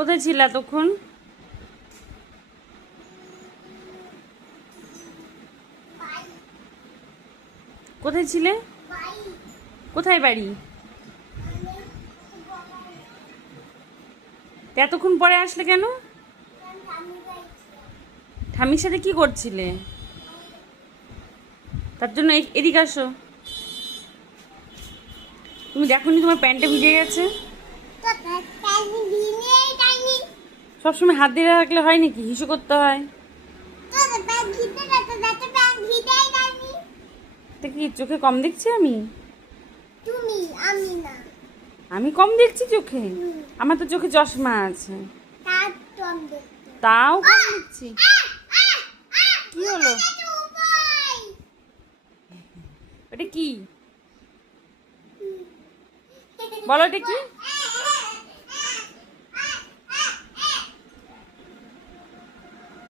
কোথায় ছিল এতক্ষণ? কোথায় ছিলে? কোথায় বাড়ি? এতক্ষণ পরে আসলে কেন? ঠামির সাথে কি করছিলে? তার জন্য এদিকে আসো। তুমি দেখোনি তোমার প্যান্টটা ভিজে গেছে? সবসময় হাত দিয়ে রাখলে হয় নাকি? হিসু করতে হয়। তা কি চোখে কম দেখছি আমি? আমি কম দেখছি চোখে? আমার তো চোখে চশমা আছে। তাও কম দেখছি। কি হলো? ওটা কি? বলো, এটা কি?